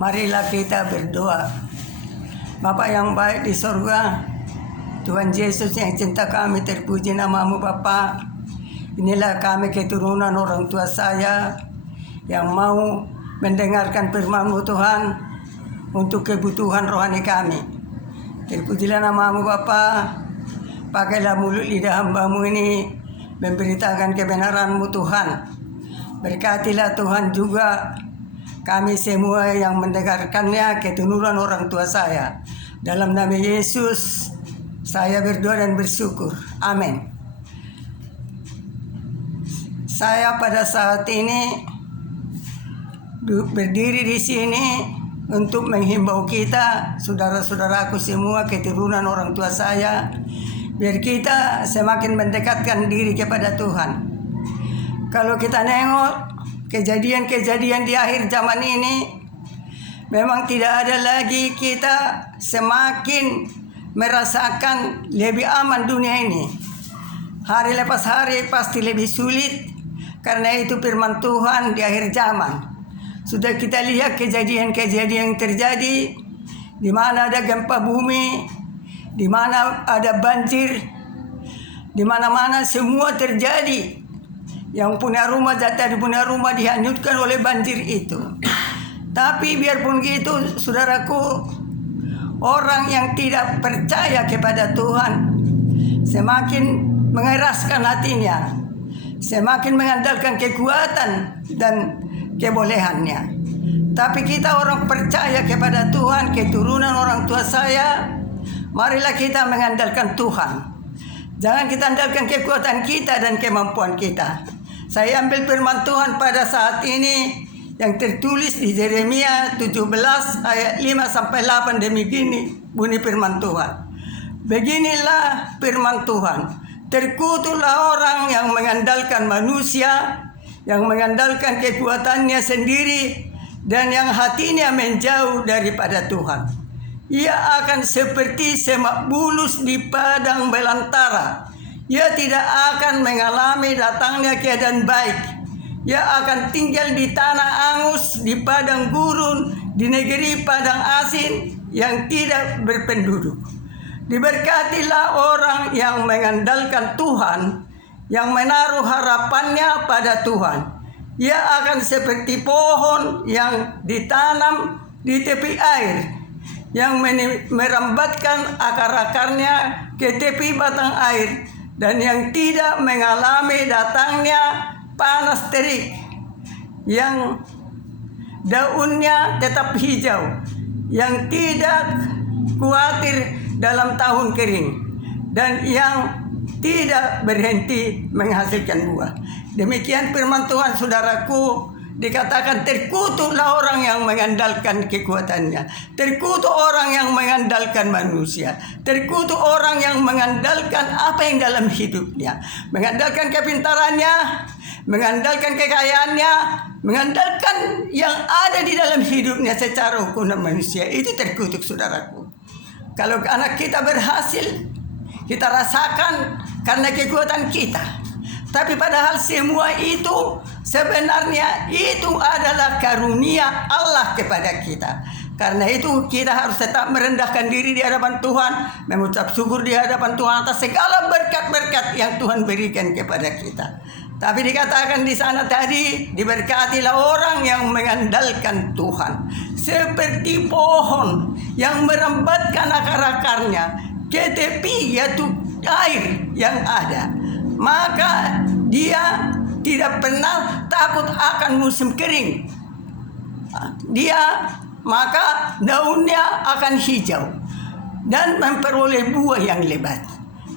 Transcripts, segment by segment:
Marilah kita berdoa. Bapa yang baik di sorga, Tuhan Yesus yang cinta kami, terpuji namamu Bapa. Inilah kami keturunan orang tua saya yang mau mendengarkan firman-Mu Tuhan untuk kebutuhan rohani kami. Terpujilah namamu Bapa. Pakailah mulut lidah hamba-Mu ini memberitakan kebenaran-Mu Tuhan. Berkatilah Tuhan juga kami semua yang mendengarkannya, keturunan orang tua saya. Dalam nama Yesus saya berdoa dan bersyukur. Amin. Saya pada saat ini berdiri di sini untuk menghimbau kita, saudara-saudaraku semua, keturunan orang tua saya, biar kita semakin mendekatkan diri kepada Tuhan. Kalau kita nengok kejadian-kejadian di akhir zaman ini, memang tidak ada lagi kita semakin merasakan lebih aman dunia ini. Hari lepas hari pasti lebih sulit, karena itu firman Tuhan di akhir zaman. Sudah kita lihat kejadian-kejadian yang terjadi, di mana ada gempa bumi, di mana ada banjir, di mana-mana semua terjadi. Yang punya rumah jatuh, punya rumah dihanyutkan oleh banjir itu. Tapi biarpun gitu, saudaraku, orang yang tidak percaya kepada Tuhan semakin mengeraskan hatinya, semakin mengandalkan kekuatan dan kebolehannya. Tapi kita orang percaya kepada Tuhan, keturunan orang tua saya, marilah kita mengandalkan Tuhan. Jangan kita andalkan kekuatan kita dan kemampuan kita. Saya ambil firman Tuhan pada saat ini yang tertulis di Yeremia 17 ayat 5-8 demikian bunyi firman Tuhan. Beginilah firman Tuhan. Terkutuklah orang yang mengandalkan manusia, yang mengandalkan kekuatannya sendiri, dan yang hatinya menjauh daripada Tuhan. Ia akan seperti semak bulus di padang belantara. Ia tidak akan mengalami datangnya keadaan baik. Ia akan tinggal di tanah angus, di padang gurun, di negeri padang asin yang tidak berpenduduk. Diberkatilah orang yang mengandalkan Tuhan, yang menaruh harapannya pada Tuhan. Ia akan seperti pohon yang ditanam di tepi air, yang merambatkan akar-akarnya ke tepi batang air, dan yang tidak mengalami datangnya panas terik, yang daunnya tetap hijau, yang tidak khawatir dalam tahun kering, dan yang tidak berhenti menghasilkan buah. Demikian firman Tuhan, saudaraku. Dikatakan terkutuklah orang yang mengandalkan kekuatannya, terkutuk orang yang mengandalkan manusia, terkutuk orang yang mengandalkan apa yang dalam hidupnya, mengandalkan kepintarannya, mengandalkan kekayaannya, mengandalkan yang ada di dalam hidupnya secara ukuran manusia. Itu terkutuk, saudaraku. Kalau anak kita berhasil, kita rasakan karena kekuatan kita. Tapi padahal semua itu sebenarnya itu adalah karunia Allah kepada kita. Karena itu kita harus tetap merendahkan diri di hadapan Tuhan, mengucap syukur di hadapan Tuhan atas segala berkat-berkat yang Tuhan berikan kepada kita. Tapi dikatakan di sana tadi, diberkatilah orang yang mengandalkan Tuhan, seperti pohon yang merambatkan akar-akarnya ke tepi yaitu air yang ada. Maka dia tidak pernah takut akan musim kering. Maka daunnya akan hijau dan memperoleh buah yang lebat.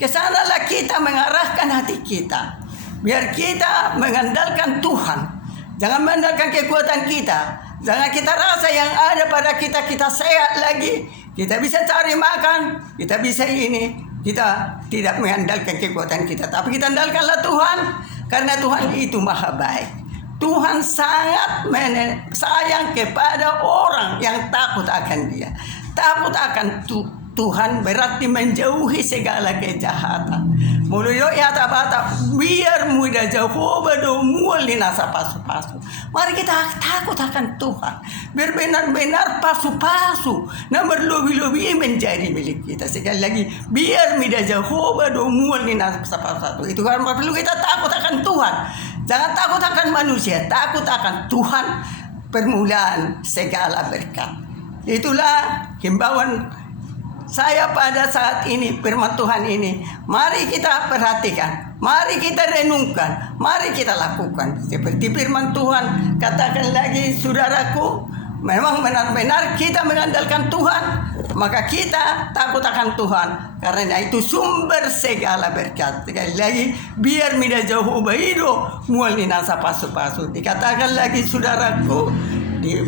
Kesanalah kita mengarahkan hati kita, biar kita mengandalkan Tuhan. Jangan mengandalkan kekuatan kita. Jangan kita rasa yang ada pada kita sehat lagi, kita bisa cari makan, kita bisa ini. Kita tidak mengandalkan kekuatan kita, tapi kita andalkanlah Tuhan, karena Tuhan itu maha baik. Tuhan sangat sayang kepada orang yang takut akan Dia. Takut akan Tuhan berarti menjauhi segala kejahatan. Mulu yo ya bata biar muda Jehovah do mual ni nasa pasu-pasu. Mari kita takut akan Tuhan. Biar benar-benar pasu-pasu na berlobi-lobi menjadi milik kita. Sekali lagi, biar muda Jehovah do mual ni nasa pasu-pasu. Itu kan perlu kita takut akan Tuhan. Jangan takut akan manusia, takut akan Tuhan, permulaan segala berkat. Itulah himbauan saya pada saat ini, firman Tuhan ini. Mari kita perhatikan, mari kita renungkan, mari kita lakukan. Seperti firman Tuhan, katakan lagi saudaraku, memang benar-benar kita mengandalkan Tuhan, maka kita takut akan Tuhan. Karena itu sumber segala berkat. Sekali lagi, biar mida jauh bahido, mual nasa pasu-pasu. Dikatakan lagi saudaraku, di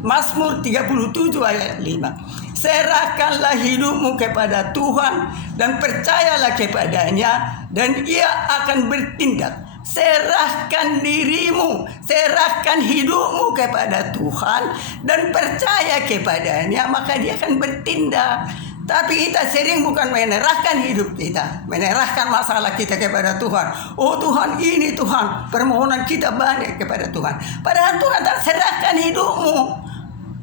Mazmur 37 ayat 5. Serahkanlah hidupmu kepada Tuhan dan percayalah kepadanya dan ia akan bertindak. Serahkan dirimu, serahkan hidupmu kepada Tuhan dan percaya kepadanya, maka dia akan bertindak. Tapi kita sering bukan menyerahkan hidup kita, menyerahkan masalah kita kepada Tuhan. Oh Tuhan, ini Tuhan, permohonan kita banyak kepada Tuhan. Padahal Tuhan tak serahkan hidupmu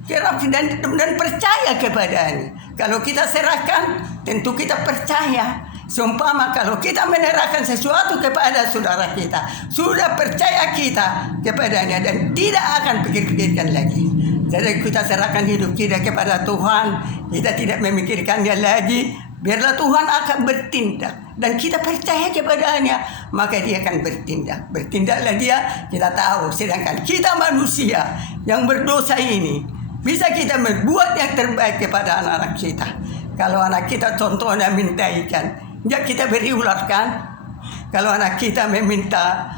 dan percaya kepadanya. Kalau kita serahkan, tentu kita percaya. Seumpama kalau kita menyerahkan sesuatu kepada saudara kita, sudah percaya kita kepadanya dan tidak akan pikir-pikirkan lagi. Jadi kita serahkan hidup kita kepada Tuhan, kita tidak memikirkannya lagi. Biarlah Tuhan akan bertindak dan kita percaya kepadanya, maka dia akan bertindak. Bertindaklah dia, kita tahu. Sedangkan kita manusia yang berdosa ini, bisa kita membuat yang terbaik kepada anak-anak kita. Kalau anak kita contohnya minta ikan, ya kita beri ular kan. Kalau anak kita meminta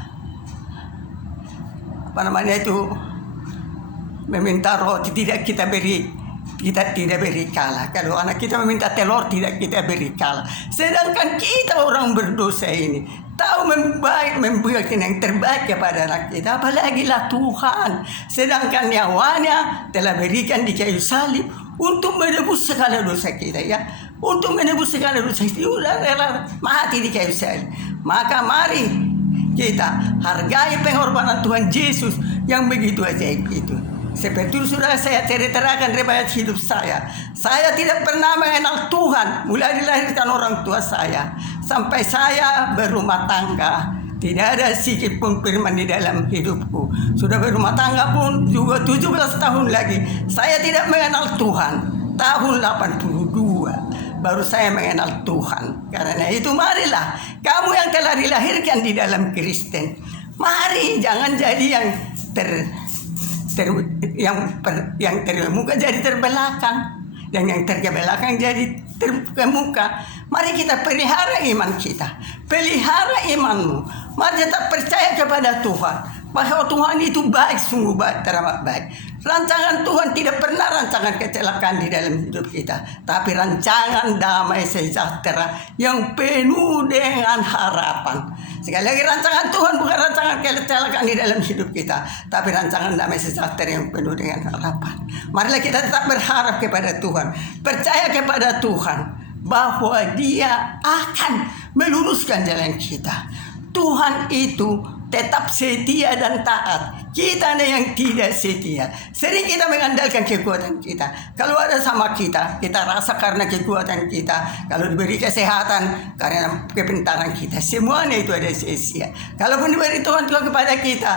meminta roti, tidak kita beri, kita tidak beri kalah. Kalau anak kita meminta telur, tidak kita beri kalah. Sedangkan kita orang berdosa ini tahu membuat yang terbaik kepada anak kita, apalagi lah Tuhan. Sedangkan nyawanya telah berikan di kayu salib untuk menebus segala dosa kita, ya. Untuk menebus segala dosa kita, rela mati di kayu salib. Maka mari kita hargai pengorbanan Tuhan Yesus yang begitu ajaib itu. Seperti sudah saya ceritakan riwayat hidup saya. Saya tidak pernah mengenal Tuhan mulai dilahirkan orang tua saya sampai saya berumah tangga. Tidak ada sedikit pun firman di dalam hidupku. Sudah berumah tangga pun juga 17 tahun lagi. Saya tidak mengenal Tuhan. Tahun 82 baru saya mengenal Tuhan. Karena itu marilah kamu yang telah dilahirkan di dalam Kristen, mari jangan jadi yang terkemuka jadi terbelakang, dan yang terbelakang jadi terkemuka. Mari kita pelihara iman kita, pelihara imanmu. Mari tetap percaya kepada Tuhan bahwa Tuhan itu baik, sungguh baik, teramat baik. Rancangan Tuhan tidak pernah rancangan kecelakaan di dalam hidup kita, tapi rancangan damai sejahtera yang penuh dengan harapan. Sekali lagi, rancangan Tuhan bukan rancangan kecelakaan di dalam hidup kita, tapi rancangan damai sejahtera yang penuh dengan harapan. Marilah kita tetap berharap kepada Tuhan, percaya kepada Tuhan bahwa Dia akan meluruskan jalan kita. Tuhan itu tetap setia dan taat. Kita yang tidak setia. Sering kita mengandalkan kekuatan kita. Kalau ada sama kita, kita rasa karena kekuatan kita. Kalau diberi kesehatan, karena kepintaran kita. Semuanya itu ada sia-sia. Kalaupun diberi Tuhan kepada kita,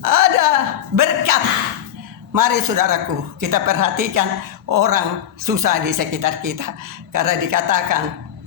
ada berkat. Mari saudaraku, kita perhatikan orang susah di sekitar kita. Karena dikatakan,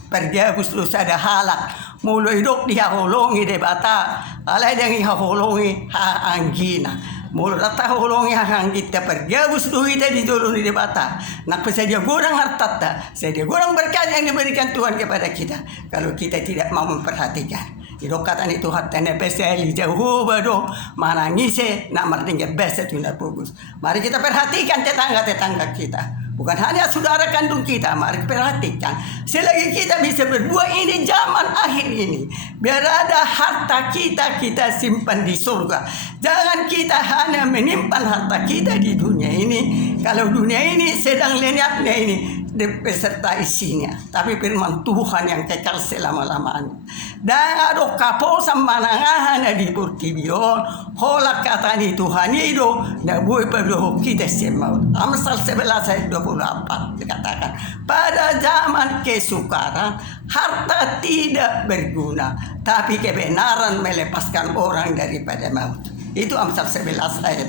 pergabus dosa ada halak. Mulu hidup dihaholongi de bata. Alay yang ihaholongi anggina. Mulu data holongi kita pergabus duit di dolong de bata. Nak saja kurang hartata. Saja kurang berkat yang diberikan Tuhan kepada kita. Kalau kita tidak mau memperhatikan. Idokatan itu hatanya beseli jauh bado manangise nak martingga besa tu nak bagus. Mari kita perhatikan tetangga-tetangga kita. Bukan hanya saudara kandung kita, mari perhatikan. Selagi kita bisa berbuat ini zaman akhir ini, biar ada harta kita simpan di surga. Jangan kita hanya menyimpan harta kita di dunia ini. Kalau dunia ini sedang lenyapnya ini, beserta isinya, tapi firman Tuhan yang kekal selama-lamanya. Dan ada kaposan manangahan di Portibion, holak kata ni Tuhan itu, na buhay pablo kita semua. Amsal 11 ayat 24 dikatakan, pada zaman kesukaran, harta tidak berguna, tapi kebenaran melepaskan orang daripada maut. Itu Amsal 11 ayat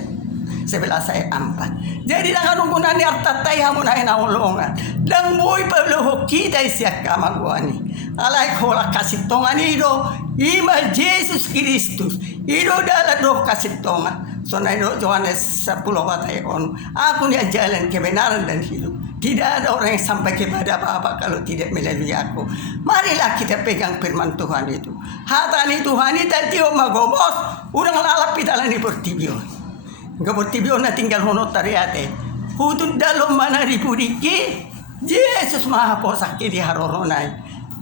4. Jadi dengan unggunan ni harta tayo mo na inaulungan. Dan muy pablo kita siya kamaguani. Alay ko la kasitongan ido, ima Jesus Kristus. Ido dala do kasitongan. So na ido Yohanes 10 on. Aku ni jalan kebenaran dan hidup. Tidak ada orang yang sampai kepada apa-apa kalau tidak melalui aku. Marilah kita pegang firman Tuhan itu. Hatani Tuhan itu tio magobos. Urang lalapit ala ni Portibion. Portibion na tinggal hono tariate. Hutun dalom mana ripudiki. Yesus maha posaki di haroronay.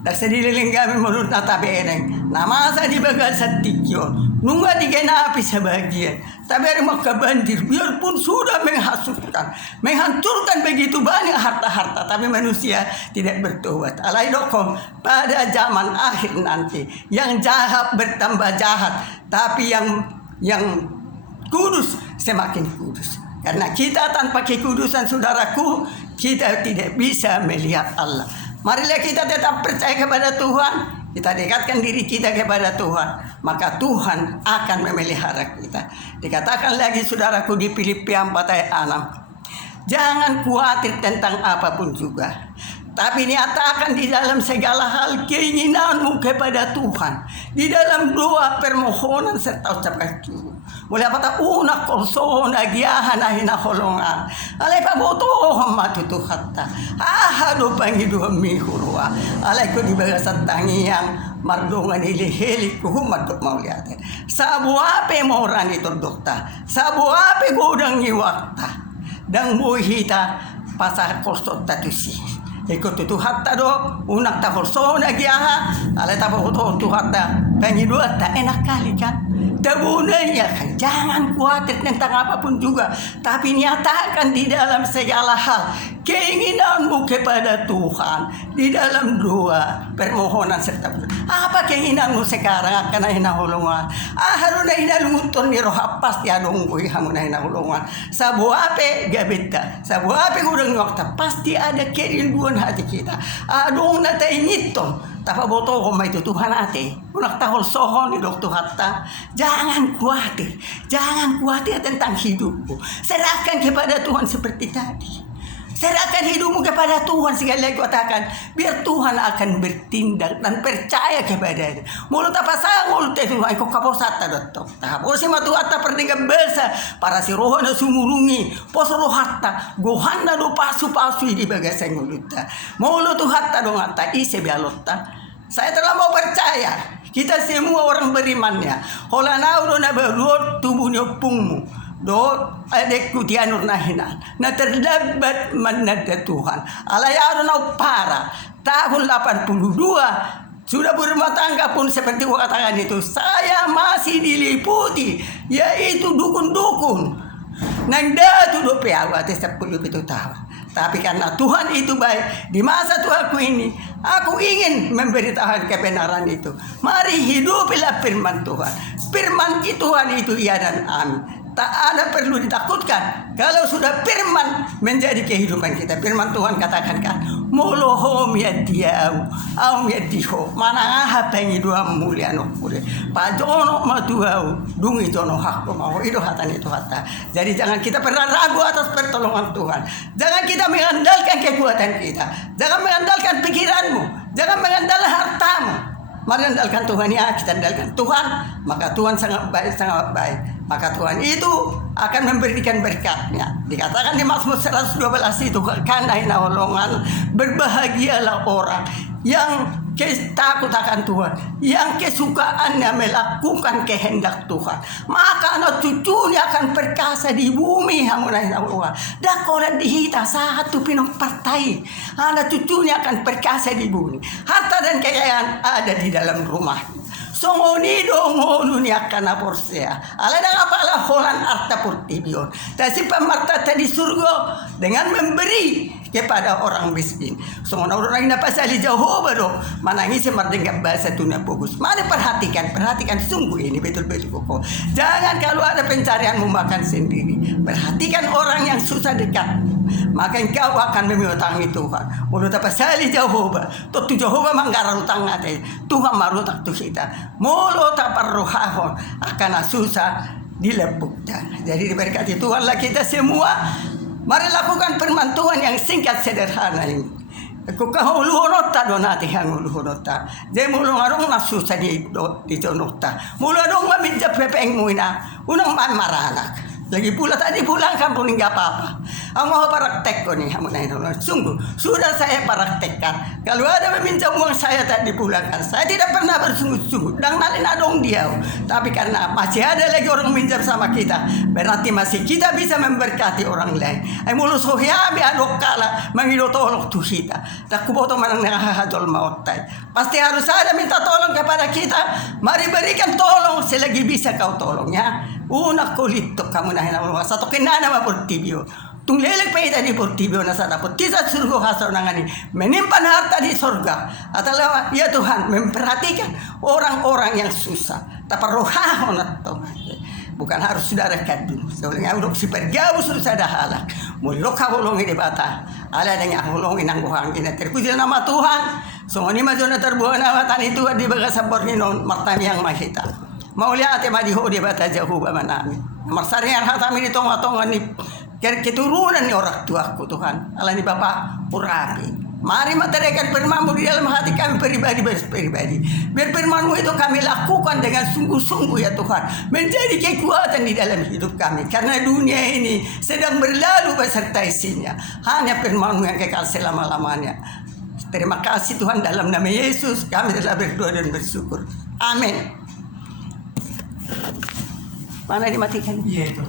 Dan sedililing kami menurut natabereng. Namasa di bagal sa tikyon. Nunga di genapi sa bagian. Tabereng makabandir. Biarpun sudah menghasutkan. Menghancurkan begitu banyak harta-harta. Tapi manusia tidak bertobat. Alai dokom. Pada zaman akhir nanti. Yang jahat bertambah jahat. Tapi yang kudus semakin kudus. Karena kita tanpa kekudusan saudaraku, kita tidak bisa melihat Allah. Marilah kita tetap percaya kepada Tuhan. Kita dekatkan diri kita kepada Tuhan. Maka Tuhan akan memelihara kita. Dikatakan lagi saudaraku di Filipi 4 ayat 6. Jangan khawatir tentang apapun juga. Tapi nyatakan di dalam segala hal keinginanmu kepada Tuhan. Di dalam doa, permohonan serta ucapan syukur. Mulai apa una korso nagiahan ahina holongan. Alay paboto matutu hatta. Ahado pangidu mihurwa. Alay ko di bagasat tangiang mardongan hili-hili ko humadok mauliate. Sabu ape moran itu dokta. Sabu ape godang iwakta. Dang buhita pasar korso tatusi. Ikut tu hatta do unak ta korso nagiaha. Alay taboto tu hatta pangidu ta enak kali kan. Tabunanya kan, jangan khawatir tentang apapun juga, tapi nyatakan di dalam segala hal keinginanmu kepada Tuhan di dalam doa, permohonan serta apa keinginanmu sekarang akan hinahulungan. Haruna hinalunguton ni roha pasti adonggoy hamuna hinahulungan. Sabu ape gabita, sabu ape urang waktu pasti ada kerinduan hati kita. Adong na tayo ngiton. Tapa boto ko may tutuhan ate. Unak tahol sohon ni Dokter Hatta. Jangan khawatir tentang hidupmu. Serahkan kepada Tuhan seperti tadi. Serahkan hidupmu kepada Tuhan. Sekali lagi katakan, biar Tuhan akan bertindak dan percaya kepada-Nya. Mulut apa saya mulut Tuhan ko kaposata dotok. Tapos si matu hatta pertingkat besa para si roh na sumurungi. Pos roh hatta gohanna do pasu-pasu di bagasang mulutnya. Mulut hatta dong hatta ise bialotta. Saya telah mau percaya. Kita semua orang berimannya. Holanau do na berut tubuhnya pungmu. Do adekku tianur nahinan. Na terdapat manada Tuhan. Alayaro na para. Tahun 82 sudah berumah tangga pun seperti katakan itu. Saya masih diliputi. Yaitu dukun-dukun. Nang datu do peawa te 10 tahun. Tapi karena Tuhan itu baik, di masa Tuhanku ini, aku ingin memberitakan kebenaran itu. Mari hidupilah firman Tuhan. Firman Tuhan itu iya dan amin. Tak ada perlu ditakutkan. Kalau sudah firman menjadi kehidupan kita. Firman Tuhan katakan kan, molohom ya diau, aum ya diho. Mana aha pengi dua mulia no kure. Pajono matuau, dungi jono hakku mau itu hatan itu hata. Jadi jangan kita pernah ragu atas pertolongan Tuhan. Jangan kita mengandalkan kekuatan kita. Jangan mengandalkan pikiranmu. Jangan mengandalkan hartamu. Mari andalkan Tuhan ya, kita andalkan Tuhan, maka Tuhan sangat baik. Maka Tuhan itu akan memberikan berkatnya. Dikatakan di Mazmur 112 itu, karena hinahulungan, berbahagialah orang yang takut akan Tuhan, yang kesukaannya melakukan kehendak Tuhan. Maka anak cucunya akan perkasa di bumi. Dakoran dihita satu pinong partai. Anak cucunya akan perkasa di bumi. Harta dan kekayaan ada di dalam rumahnya. Songonido ngonu ni akana porsea. Aladang apalah holan arta Portibion. Tapi pemarta di surga dengan memberi kepada orang miskin. Semua orang yang pasal Jehovah dong, manangis merdeka bahasa dunia fokus. Mari perhatikan sungguh ini betul-betul kok. Jangan kalau ada pencarian memakan sendiri. Perhatikan orang yang susah dekat, maka engkau akan memutangi Tuhan. Mulut apa sali Jehovah, tu Jehovah manggaran utang ate. Tuhan marutak tu kita. Mulut apa rohahon akan susah dilebukkan. Jadi diberkati Tuhan lah kita semua. Mari lakukan firman Tuhan yang singkat sederhana ini. Aku kahuluhonota donati hanguluhonota. Jadi mulung arong nasusa di tonota. Mulung arong mamidja pepeng muina. Unang maranak. Lagi pula tadi pulang kampung nggak apa-apa. Ang mau praktek ko nih, sungguh sudah saya praktekkan. Kalau ada meminta uang saya tadi pulangkan, saya tidak pernah bersungguh-sungguh. Dan nalin adong dia. Tapi karena masih ada lagi orang minjam sama kita, berarti masih kita bisa memberkati orang lain. Ay mulus hohiabi adok kala mangilotolong tuh kita. Tak kuboto manang nakahadol maotay. Pasti harus ada minta tolong kepada kita. Mari berikan tolong selagi bisa kau tolong ya. Una kulito kamu na hinawag satu kinana maportibyo. Tung lelek pa ita di portibyo na sana po. Tisa surgo haso na ngani. Menimpan harta di sorga. At alawa, ya Tuhan, memperhatikan orang-orang yang susah. Taparohahon at to. Bukan harus saudara kadun. Soalnya ulok si pergaw sudah sada halak. Mulok kahulong ini bata. Ala dengan hulong inang buhang inatir. Puji nama Tuhan. So ini maju na terbuhan awatan itu di bagasabor ninon martami yang mahita. Maulia ate madiho di bata Jehovah manami. Marsarian hatami ni tonga-tonga ni keturunan ni orang tuaku Tuhan. Allah ni Bapa urapi. Mari materikan firman-Mu di dalam hati kami pribadi. Biar firman-Mu itu kami lakukan dengan sungguh-sungguh ya Tuhan. Menjadi kekuatan di dalam hidup kami. Karena dunia ini sedang berlalu beserta isinya. Hanya firman-Mu yang kekal selama-lamanya. Terima kasih Tuhan, dalam nama Yesus kami telah berdoa dan bersyukur. Amin. Mana dimatikan? Iya itu.